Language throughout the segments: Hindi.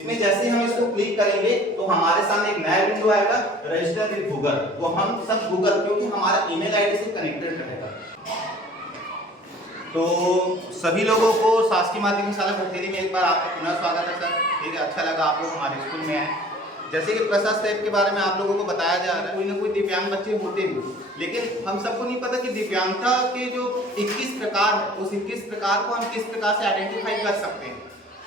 इसमें जैसे हम इसको क्लिक करेंगे तो हमारे सामने एक नया विंडो आएगा, रजिस्टर विद गूगल। वो हम सब गूगल, क्योंकि हमारा ईमेल आईडी से कनेक्टेड रहेगा। तो सभी लोगों को शासकीय माध्यमिक शाला भटेरी में एक बार आपका पुनः स्वागत है सर। ठीक है, अच्छा लगा आप लोग हमारे स्कूल में आए। जैसे कि प्रशस्त ऐप के बारे में आप लोगों को बताया जा रहा है, कोई ना कोई दिव्यांग बच्चे होते हैं, लेकिन हम सबको नहीं पता कि दिव्यांगता के जो 21 प्रकार है, उस 21 प्रकार को हम किस प्रकार से आइडेंटिफाई कर सकते हैं।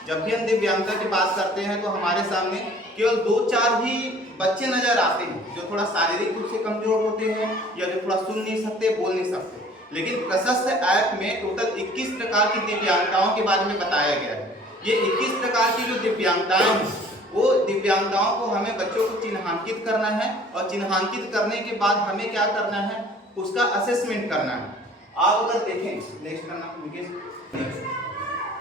जब भी हम दिव्यांगता की बात करते हैं तो हमारे सामने केवल 2-4 ही बच्चे नजर आते हैं जो थोड़ा शारीरिक रूप से कमजोर होते हैं या जो थोड़ा सुन नहीं सकते, बोल नहीं सकते। लेकिन प्रशस्त ऐप में टोटल 21 प्रकार की दिव्यांगताओं के बारे में बताया गया है। ये 21 प्रकार की जो दिव्यांगताएं हैं, वो दिव्यांगताओं को हमें बच्चों को चिन्हांकित करना है, और चिन्हांकित करने के बाद हमें क्या करना है, उसका असेसमेंट करना है। आप अगर देखें, नेक्स्ट करना,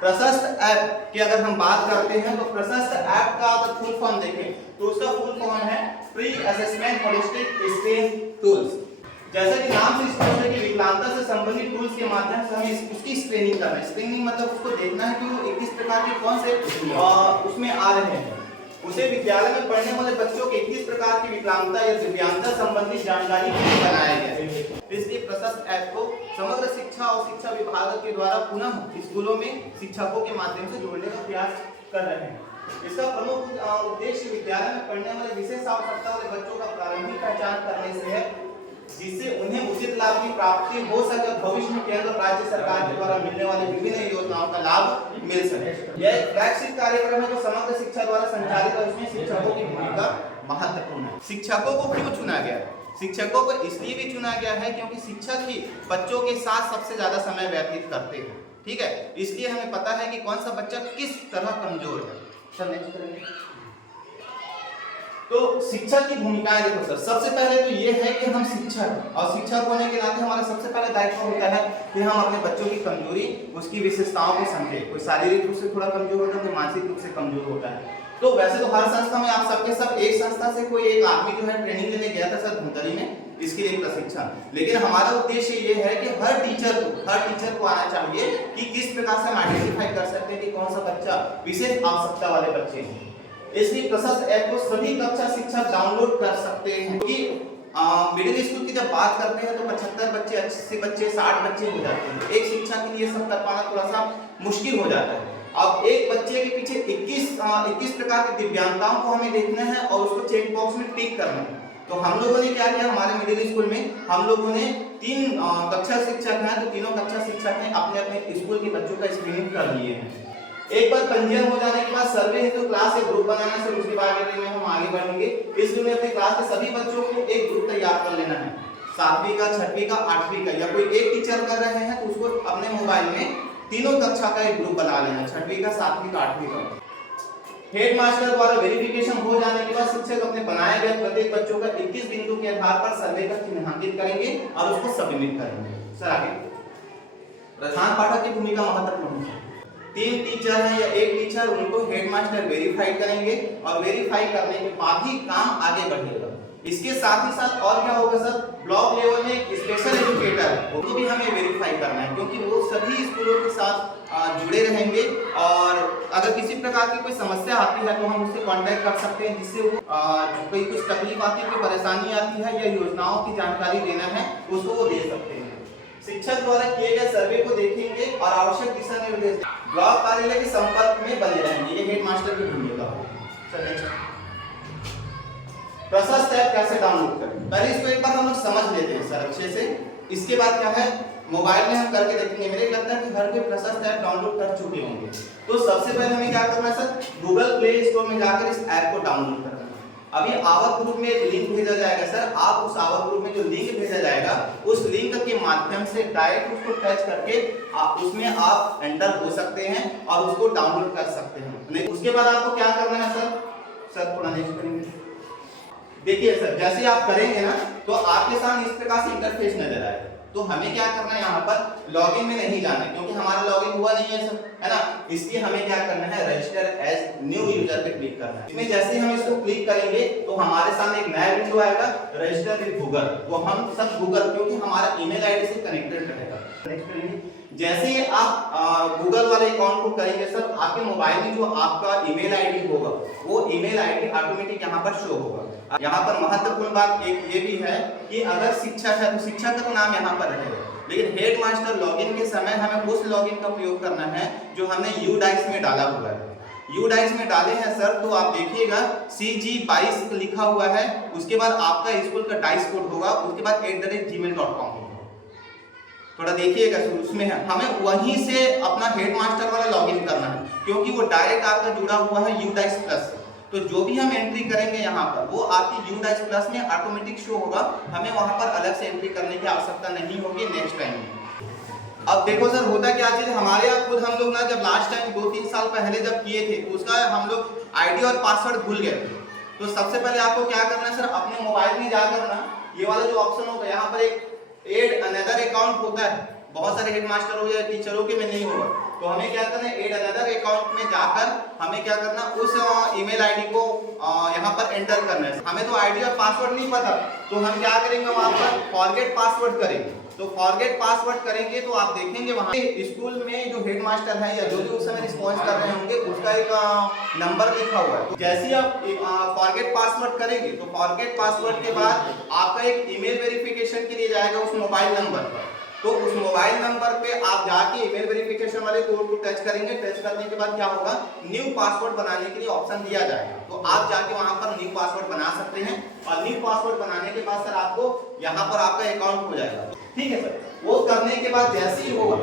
प्रशस्त ऐप की अगर हम बात करते हैं तो प्रशस्त ऐप का अगर फुल फॉर्म देखें तो उसका फुल फॉर्म है pre assessment holistic screening tools. जैसा कि नाम से स्पष्ट है कि विकलांगता से संबंधित टूल्स के माध्यम से हमें उसकी स्क्रीनिंग करना है। स्क्रीनिंग मतलब उसको देखना है कि वो 21 प्रकार के कौन से उसमें आ रहे हैं। उसे विद्यालय में पढ़ने वाले बच्चों के 21 प्रकार की विकलांगता या दिव्यांगता संबंधित जानकारी के लिए बनाया गया है। इसलिए प्रशस्त ऐप को समग्र शिक्षा और शिक्षा विभाग के द्वारा पुनः स्कूलों में शिक्षकों के माध्यम से जोड़ने का प्रयास कर रहे हैं। इसका प्रमुख उद्देश्य विद्यालय में पढ़ने वाले विशेष आवश्यकता वाले बच्चों का प्रारंभिक पहचान करने से है, जिससे उन्हें उचित लाभ की प्राप्ति हो सके, भविष्य में केंद्र राज्य सरकार के द्वारा मिलने वाली विभिन्न योजनाओं का लाभ मिल सके। यह एक फ्लैगशिप कार्यक्रम है जो समग्र शिक्षा द्वारा संचालित है। उसमें शिक्षकों की भूमिका महत्वपूर्ण है। शिक्षकों को क्यों चुना गया है? शिक्षकों को इसलिए भी चुना गया है क्योंकि शिक्षक ही बच्चों के साथ सबसे ज्यादा समय व्यतीत करते हैं। ठीक है, इसलिए हमें पता है कि कौन सा बच्चा किस तरह कमजोर है। सर नेक्स्ट करेंगे। तो शिक्षक की भूमिकाएं देखो सर, सबसे पहले तो ये है कि हम शिक्षक, और शिक्षक होने के नाते हमारा सबसे पहले दायित्व होता है कि हम अपने बच्चों की कमजोरी, उसकी विशेषताओं को समझें। कोई शारीरिक रूप से थोड़ा कमजोर होता है, कोई मानसिक रूप से कमजोर होता है। तो वैसे तो हर संस्था में आप सबके सब एक संस्था से कोई एक आदमी जो है ट्रेनिंग लेने गया था सर धुंधरी में, इसके लिए प्रशिक्षण। लेकिन हमारा उद्देश्य ये है कि हर टीचर को आना चाहिए कि किस प्रकार से हम आइडेंटिफाई कर सकते हैं कि कौन सा बच्चा विशेष आवश्यकता वाले बच्चे हैं। इसलिए प्रशस्त ऐप को सभी कक्षा शिक्षक डाउनलोड कर सकते हैं। क्योंकि मिडिल स्कूल की जब बात करते हैं तो 75 बच्चे, 80 बच्चे, 60 बच्चे हो जाते हैं। एक शिक्षक के लिए सब कर पाना थोड़ा सा मुश्किल हो जाता है। अब एक बच्चे के पीछे 21 प्रकार की दिव्यांगताओं को हमें देखना है और उसको चेक बॉक्स में टिक करना है। तो हम लोगों ने क्या किया, हमारे मिडिल स्कूल में हम लोगों ने 3 कक्षा शिक्षक हैं, तो तीनों कक्षा शिक्षक ने अपने अपने स्कूल के बच्चों का स्क्रीनिंग कर लिए हैं। एक बार पंजीयन हो जाने के बाद सर्वे हेतु क्लास एक ग्रुप बनाने से उसके बाद में हम आगे बढ़ेंगे। इसलिए अपने क्लास के सभी बच्चों को एक ग्रुप तैयार कर लेना है। 7वीं का, 6वीं का, 8वीं का, या कोई एक टीचर कर रहे हैं तो उसको अपने मोबाइल में तीनों कक्षा का एक ग्रुप बना लेना, 6वीं का, 7वीं का, 8वीं का। हेड मास्टर द्वारा वेरिफिकेशन हो जाने के बाद शिक्षक अपने बनाए गए प्रत्येक बच्चों का 21 बिंदु के आधार पर सर्वे का चिन्हांकित करेंगे और उसको सबमिट करेंगे। सर आगे, प्रधान पाठक की भूमिका महत्वपूर्ण है। 3 टीचर हैं या एक टीचर, उनको हेडमास्टर वेरीफाई करेंगे और वेरीफाई करने के बाद ही काम आगे बढ़ेगा। इसके साथ ही साथ और क्या होगा सर, ब्लॉक लेवल में एक स्पेशल एजुकेटर, उनको भी हमें वेरीफाई करना है, क्योंकि वो सभी स्कूलों के साथ जुड़े रहेंगे। और अगर किसी प्रकार की कोई समस्या आती है तो हम उससे कांटेक्ट कर सकते हैं, जिससे वो कोई कुछ तकलीफ आती है, कोई परेशानी आती है या योजनाओं की जानकारी देना है उसको वो दे सकते हैं। शिक्षक द्वारा किए गए सर्वे को देखेंगे और आवश्यक दिशा निर्देश ब्लॉक कार्यालय के संपर्क में बने रहेंगे। ये हेडमास्टर की भूमिका है। प्रशस्त ऐप कैसे डाउनलोड करें, पहले इसको एक बार हम लोग समझ लेते हैं सर अच्छे से। इसके बाद क्या है, मोबाइल में हम करके देखेंगे। मेरे लगता है कि हर कोई प्रशस्त ऐप डाउनलोड कर चुके होंगे। तो सबसे पहले हमें क्या करना है सर, गूगल प्ले स्टोर में जाकर इस ऐप को डाउनलोड करना है। अभी आवर ग्रुप में एक लिंक भेजा जाएगा सर, आप उस आवर ग्रुप में जो लिंक भेजा जाएगा उस लिंक के माध्यम से डायरेक्ट उसको टच करके उसमें आप एंटर हो सकते हैं और उसको डाउनलोड कर सकते हैं। उसके बाद आपको क्या करना है सर थोड़ा नेक्स्ट करेंगे। देखिए सर, जैसे आप करेंगे ना तो आपके सामने इस प्रकार से इंटरफेस नजर आएगा। तो हमें क्या करना है, यहाँ पर लॉगिन में नहीं जाना है क्योंकि हमारा लॉगिन हुआ नहीं है सर, है ना। इसलिए हमें क्या करना है, रजिस्टर एज न्यू यूजर पे क्लिक करना है। इसमें जैसे हम इसको क्लिक करेंगे तो हमारे सामने एक नया विंडो आएगा, रजिस्टर विद गूगल। वो हम सब गूगल, क्योंकि हमारा ईमेल आईडी से कनेक्टेड रहेगा। नेक्स्ट करेंगे। जैसे ही आप गूगल वाले अकाउंट को करेंगे सर, आपके मोबाइल में जो आपका ईमेल आईडी होगा वो ईमेल आईडी ऑटोमेटिक यहाँ पर शो होगा। यहाँ पर महत्वपूर्ण बात एक ये भी है कि अगर शिक्षक है तो शिक्षक का तो नाम यहाँ पर रहेगा, लेकिन हेडमास्टर लॉगिन के समय हमें उस लॉगिन का प्रयोग करना है जो हमने यूडाइस में डाला हुआ है। यूडाइस में डाले हैं सर तो आप देखिएगा CG22 लिखा हुआ है, उसके बाद आपका स्कूल का डाइस कोड होगा, उसके बाद @gmail.com होगा। थोड़ा देखिएगा उसमें है, हमें वहीं से अपना हेडमास्टर वाला लॉगिन करना है क्योंकि वो डायरेक्ट आपका जुड़ा हुआ है यूडाइस प्लस से। तो जो भी हम एंट्री करेंगे यहाँ पर वो आपकी यूडाइस प्लस में ऑटोमेटिक शो होगा, हमें वहां पर अलग से एंट्री करने की आवश्यकता नहीं होगी नेक्स्ट टाइम में। अब देखो सर होता क्या चीज, हमारे यहाँ खुद हम लोग ना जब लास्ट टाइम 2-3 साल पहले जब किए थे तो उसका हम लोग आईडी और पासवर्ड भूल गए थे। तो सबसे पहले आपको क्या करना है सर, अपने मोबाइल में जाकर ना ये वाला जो ऑप्शन होगा यहाँ पर एक एड अनदर अकाउंट होता है, बहुत सारे हेडमास्टर हो या टीचरों के में नहीं होगा, तो हमें क्या करना है एड अनदर अकाउंट में जाकर हमें क्या करना उस ईमेल आईडी को यहाँ पर एंटर करना है। हमें तो आईडी और पासवर्ड नहीं पता तो हम क्या करेंगे वहां पर फॉरगेट पासवर्ड करेंगे। तो फॉरगेट पासवर्ड करेंगे तो आप देखेंगे वहां स्कूल में जो हेडमास्टर है या जो भी उस समय रिस्पॉन्स कर रहे होंगे उसका एक नंबर लिखा हुआ है। जैसे ही आप फॉरगेट पासवर्ड करेंगे तो फॉरगेट पासवर्ड के बाद आपका एक ईमेल वेरिफिकेशन के लिए जाएगा उस मोबाइल नंबर पर। तो उस मोबाइल नंबर पे आप जाके ईमेल वेरिफिकेशन वाले कोड को टच करेंगे, टच करने के बाद क्या होगा न्यू पासवर्ड बनाने के लिए ऑप्शन दिया जाएगा, तो आप जाके वहां पर न्यू पासवर्ड बना सकते हैं। और न्यू पासवर्ड बनाने के बाद सर आपको यहाँ पर आपका अकाउंट हो जाएगा, ठीक है सर। वो करने के बाद जैसे ही होगा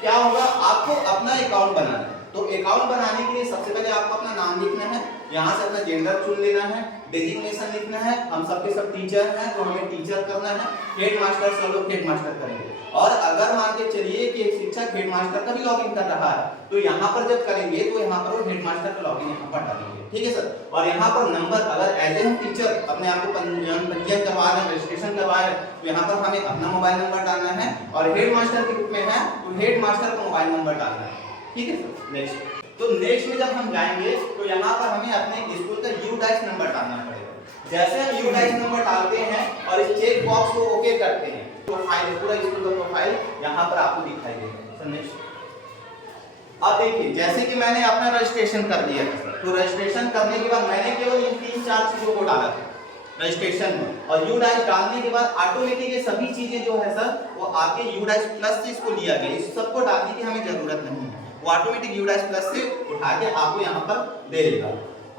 क्या होगा आपको अपना अकाउंट बनाना है। तो अकाउंट बनाने के लिए सबसे पहले आपको अपना नाम लिखना है, यहाँ से अपना जेंडर चुन लेना है, डेजिग्नेशन लिखना है, हम सबके सब टीचर हैं तो हमें टीचर करना है, हेडमास्टर सब लोग हेडमास्टर करेंगे। और अगर मान के चलिए कि एक शिक्षक हेडमास्टर का भी लॉगिन कर रहा है तो यहाँ पर जब करेंगे तो यहाँ पर वो हेडमास्टर का लॉगिन यहाँ पर डालेंगे, ठीक है सर। और यहाँ पर नंबर अगर एज ए हम टीचर अपने आप को पंजीयन करवा रहे हैं, रजिस्ट्रेशन करवा रहे हैं तो यहाँ पर हमें अपना मोबाइल नंबर डालना है, और हेडमास्टर के रूप में है तो हेडमास्टर का मोबाइल नंबर डालना है, ठीक है सर। नेक्स्ट तो नेक्स्ट में जब हम जाएंगे तो यहाँ पर हमें अपने स्कूल का यूडाइस नंबर डालना पड़ेगा। जैसे हम यूडाइस नंबर डालते हैं और इस चेक बॉक्स को ओके करते हैं तो प्रोफाइल पूरा स्कूल का प्रोफाइल यहाँ पर आपको दिखाई देगा। नेक्स्ट अब देखिए जैसे कि मैंने अपना रजिस्ट्रेशन कर दिया था तो रजिस्ट्रेशन करने के बाद मैंने केवल इन 3-4 चीजों को डाला था रजिस्ट्रेशन में, और यूडाइस डालने के बाद ऑटोमेटिक ये सभी चीजें जो है सर वो आपके यूडाइस प्लस से इसको लिया गया, इस सबको डालने की हमें जरूरत नहीं है, वो ऑटोमेटिक यूडाइस प्लस से उठा के आपको यहाँ पर दे देगा।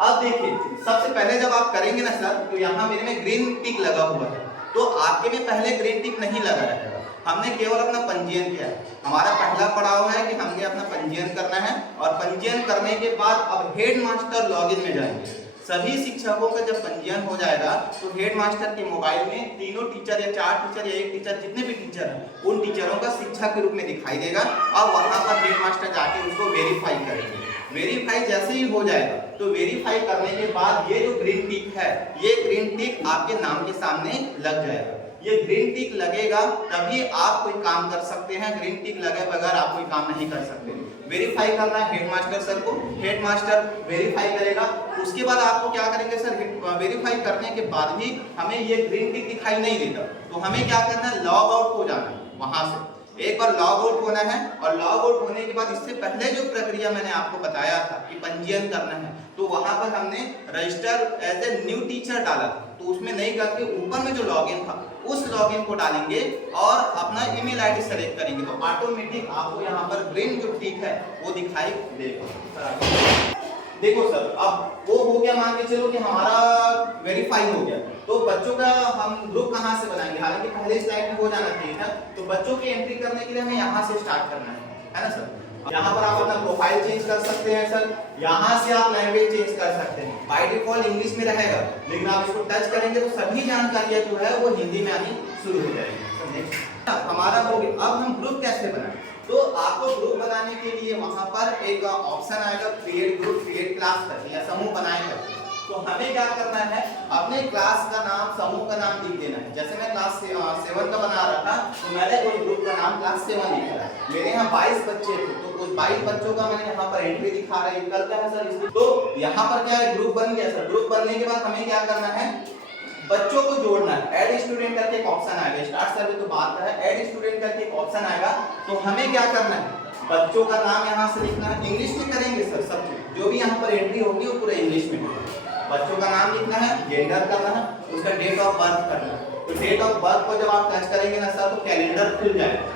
अब देखिए सबसे पहले जब आप करेंगे ना सर तो यहाँ मेरे में ग्रीन टिक लगा हुआ है, तो आपके में पहले ग्रीन टिक नहीं लगा रहेगा, हमने केवल अपना पंजीयन किया है। हमारा पहला पड़ाव है कि हमने अपना पंजीयन करना है, और पंजीयन करने के बाद अब हेडमास्टर लॉगिन में जाएंगे। सभी शिक्षकों का जब पंजीयन हो जाएगा तो हेडमास्टर के मोबाइल में तीनों टीचर या 4 टीचर या 1 टीचर जितने भी टीचर हैं उन टीचरों का शिक्षक के रूप में दिखाई देगा, और वहां पर हेडमास्टर जाके उसको वेरीफाई करेंगे। वेरीफाई जैसे ही हो जाएगा तो वेरीफाई करने के बाद ये जो ग्रीन टिक है ये ग्रीन टिक आपके नाम के सामने लग जाएगा। ये ग्रीन टिक लगेगा तभी आप कोई काम कर सकते हैं, ग्रीन टिक लगे बगैर आप कोई काम नहीं कर सकते। वेरीफाई करना है हेडमास्टर सर को, हेडमास्टर वेरीफाई करेगा, उसके बाद आपको क्या करेंगे सर वेरीफाई करने के बाद भी हमें ये ग्रीन टिक दिखाई नहीं देता तो हमें क्या करना है लॉग आउट हो जाना है। वहां से एक बार लॉग आउट होना है, और लॉग आउट होने के बाद इससे पहले जो प्रक्रिया मैंने आपको बताया था कि पंजीयन करना है तो वहां पर हमने register as a new teacher डाला था, तो उसमें नहीं करके ऊपर में जो लॉगिन था उस लॉगिन को डालेंगे और अपना ईमेल आईडी सेलेक्ट करेंगे तो ऑटोमेटिक आपको यहाँ पर ग्रीन जो टिक है वो दिखाई देगा। देखो सर अब वो हो गया, मान के चलो कि हमारा वेरीफाई हो गया, तो बच्चों का हम ग्रुप कहाँ से बनाएंगे, हालांकि पहले स्लाइड में हो जाना चाहिए था। तो बच्चों की एंट्री करने के लिए हमें यहाँ से स्टार्ट करना है ना सर। यहाँ पर आप अपना प्रोफाइल चेंज कर सकते हैं सर, यहाँ से आप लैंग्वेज चेंज कर सकते हैं, बाय डिफॉल्ट इंग्लिश में रहेगा, लेकिन आप इसको टच करेंगे तो सभी जानकारियां जो है वो हिंदी में आनी शुरू हो जाएगी। हमारा हो गया, अब हम ग्रुप कैसे बनाएं, तो आपको ग्रुप बनाने के लिए वहां पर एक ऑप्शन आएगा क्रिएट ग्रुप, क्रिएट क्लास करके या समूह बनाए करके। तो हमें क्या करना है अपने क्लास का नाम, समूह का नाम लिख देना है। जैसे मैं क्लास 7 का बना रहा था तो मैंने उस ग्रुप का नाम क्लास 7 लिखा है। मेरे यहाँ 22 बच्चे थे तो उस 22 बच्चों का मैंने यहाँ पर एंट्री दिखा रहा है, करता है सर इसको। तो यहाँ पर क्या है ग्रुप बन गया सर। ग्रुप बनने के बाद हमें क्या करना है बच्चों को जोड़ना है, ऐड स्टूडेंट करके एक ऑप्शन आएगा, स्टार्ट सर्वे तो बात का है, ऐड स्टूडेंट करके एक ऑप्शन आएगा। तो हमें क्या करना है, बच्चों का नाम यहाँ से लिखना है, इंग्लिश में करेंगे सर, सब चीज जो भी यहाँ पर एंट्री होगी वो पूरा इंग्लिश में होगा। बच्चों का नाम लिखना है, जेंडर करना है, उसका डेट ऑफ बर्थ करना है। तो डेट ऑफ बर्थ को जब आप टच करेंगे ना सर तो कैलेंडर खुल जाएगा,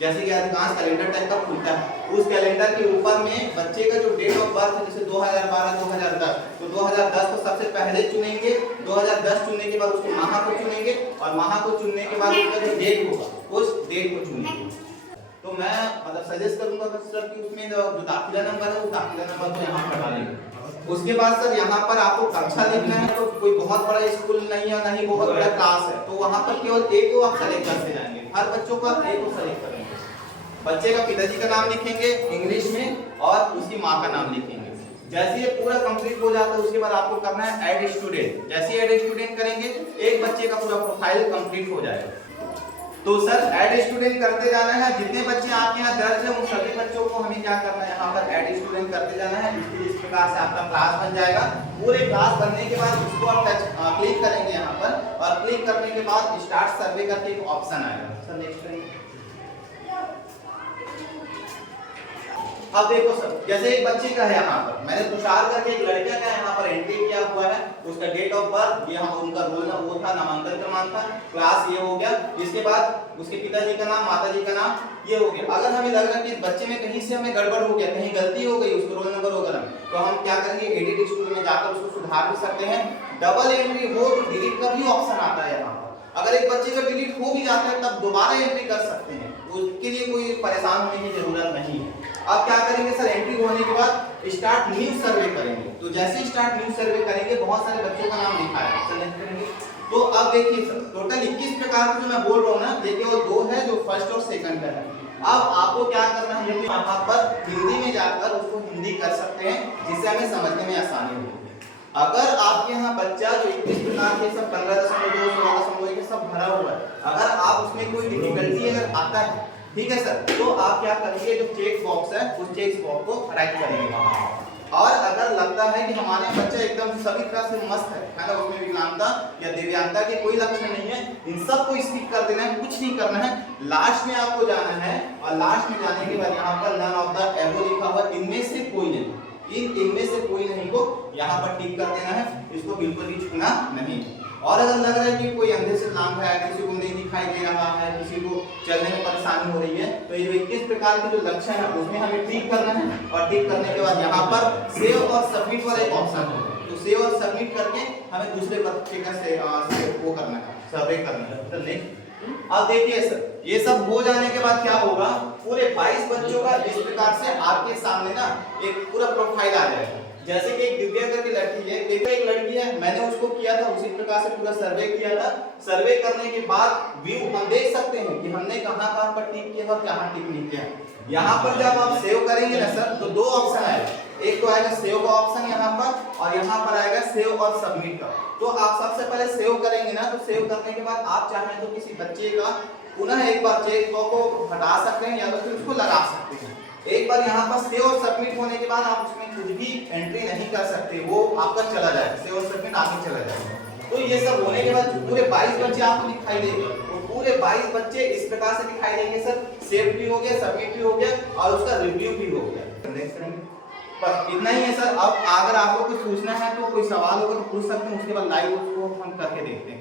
जैसे कि अधिकांश कैलेंडर टाइप का खुलता है। उस कैलेंडर के ऊपर में बच्चे का जो डेट ऑफ बर्थ है, जैसे 2012 2010, तो 2010 को सबसे पहले चुनेंगे, 2010 चुनने के बाद उसको माह को चुनेंगे और माह को चुनने के बाद उसका जो डेट होगा उस डेट को चुनेंगे। तो मैं मतलब सजेस्ट करूंगा सर कि उसमें जो दाखिला नंबर है उस दाखिला नंबर को यहाँ पर डालेंगे। उसके बाद सर यहाँ पर आपको कक्षा लिखना है, तो कोई बहुत बड़ा स्कूल नहीं है, नहीं बहुत बड़ा क्लास है, तो वहाँ पर केवल एक को आप सेलेक्ट करते जाएंगे, हर बच्चों का एक को सेलेक्ट करेंगे। बच्चे का पिताजी का नाम लिखेंगे इंग्लिश में और उसकी माँ का नाम लिखेंगे। जैसे ये पूरा कंप्लीट हो जाता है उसके बाद आपको करना है ऐड स्टूडेंट। जैसे ऐड स्टूडेंट करेंगे एक बच्चे का पूरा प्रोफाइल कंप्लीट हो जाएगा। तो सर ऐड स्टूडेंट करते जाना है, जितने बच्चे आपके यहाँ दर्ज है उन सभी बच्चों को हमें क्या करना है, यहाँ पर ऐड स्टूडेंट करते जाना है। इस प्रकार से आपका क्लास बन जाएगा। पूरे क्लास बनने के बाद उसको आप क्लिक करेंगे यहाँ पर, और क्लिक करने के बाद स्टार्ट सर्वे करके एक ऑप्शन आएगा। सर नेक्स्ट करेंगे। अब देखो सर, जैसे एक बच्चे का है यहाँ पर, मैंने तुषार करके एक लड़के का यहाँ पर एंट्री किया हुआ है, उसका डेट ऑफ बर्थ, ये उनका रोल वो था, नामांकन क्रमांक था, क्लास ये हो गया। इसके बाद उसके पिताजी का नाम, माताजी का नाम ये हो गया। अगर हमें लग रहा है कि बच्चे में कहीं से हमें गड़बड़ हो गया, कहीं गलती हो गई, उसको रोल नंबर वगैरह, तो हम क्या करेंगे, एडिट स्टूडियो में जाकर उसको सुधार भी सकते हैं। डबल एंट्री हो तो डिलीट का भी ऑप्शन आता है यहाँ पर। अगर एक बच्चे का डिलीट हो भी जाता है तब दोबारा एंट्री कर सकते हैं, उसके लिए कोई परेशान होने की जरूरत नहीं है। अब क्या करेंगे सर, एंट्री होने के बाद स्टार्ट न्यू सर्वे करेंगे। तो जैसे स्टार्ट न्यू सर्वे करेंगे बहुत सारे बच्चों का नाम लिखा है, सेलेक्ट करेंगे। तो अब देखिए सर, टोटल 21 प्रकार के जो मैं बोल रहा हूँ ना, ये केवल 2 है जो फर्स्ट और सेकंड का है। अब आपको क्या करना है, यहाँ पर हिंदी में जाकर उसको हिंदी कर सकते हैं, जिससे हमें समझने में आसानी होगी। अगर आपके यहाँ बच्चा जो 21 प्रकार के सब 15.2 16.1 ये सब भरा हुआ है, अगर आप उसमें कोई डिफिकल्टी अगर आता है, ठीक है सर, तो आप क्या करेंगे, जो चेक बॉक्स है उस चेक बॉक्स को राइट करेंगे वहां। और अगर लगता है कि हमारे बच्चा एकदम सभी तरह से मस्त है ना, उसमें विकलांगता या दिव्यांगता के कोई लक्षण नहीं है, इन सब को स्किप कर देना है, कुछ नहीं करना है। लास्ट में आपको जाना है और लास्ट में जाने के बाद यहाँ पर नन ऑफ द एबो लिखा हुआ, इनमें से कोई नहीं, इनमें से कोई नहीं को यहाँ पर टिक कर देना है, इसको बिल्कुल भी छूना नहीं। और अगर लग रहा है कि कोई अंधे से लाभ है, किसी को नहीं दिखाई दे रहा है, किसी को चलने में परेशानी हो रही है, तो ये 21 प्रकार के जो लक्षण है उसमें हमें टिक करना है। और टिक करने के बाद यहाँ पर सेव और सबमिट वाला एक ऑप्शन है, तो सेव और सबमिट करके हमें दूसरे बच्चे का वो करना है, सर्वे करना है। तो नेक्स्ट अब देखिए सर, ये सब हो जाने के बाद क्या होगा, पूरे 22 बच्चों का इस प्रकार से आपके सामने ना एक पूरा प्रोफाइल आ जाएगा। जैसे कि एक दिव्या करके लड़की है, देखो एक लड़की है, मैंने उसको किया था उसी प्रकार से पूरा सर्वे किया था। सर्वे करने के बाद व्यू हम देख सकते हैं कि हमने कहां पर टिक किया और कहां टिक नहीं किया। यहाँ पर जब आप सेव करेंगे ना सर, तो 2 ऑप्शन आएगा, एक तो आएगा सेव का ऑप्शन यहाँ पर, और यहाँ पर आएगा सेव और सबमिट का। तो आप सबसे पहले सेव करेंगे ना, तो सेव करने के बाद आप चाहें तो किसी बच्चे का पुनः एक बार चेक को हटा सकते हैं या तो फिर उसको लगा सकते हैं। एक बार यहाँ पर सेव और सबमिट होने के बाद आप उसमें कुछ भी एंट्री नहीं कर सकते, वो आपका चला जाएगा, सेव और सबमिट आगे चला जाएगा। तो ये सब होने के बाद पूरे 22 बच्चे आपको दिखाई देंगे, तो पूरे 22 बच्चे इस प्रकार से दिखाई देंगे सर, सेव भी हो गया, सबमिट भी हो गया और उसका रिव्यू भी हो गया। नेक्स्ट करेंगे, बस इतना ही है सर। अब अगर आपको कुछ पूछना है तो कोई सवाल होगा तो पूछ सकते हैं, उसके बाद लाइव उसको हम करके देखते हैं।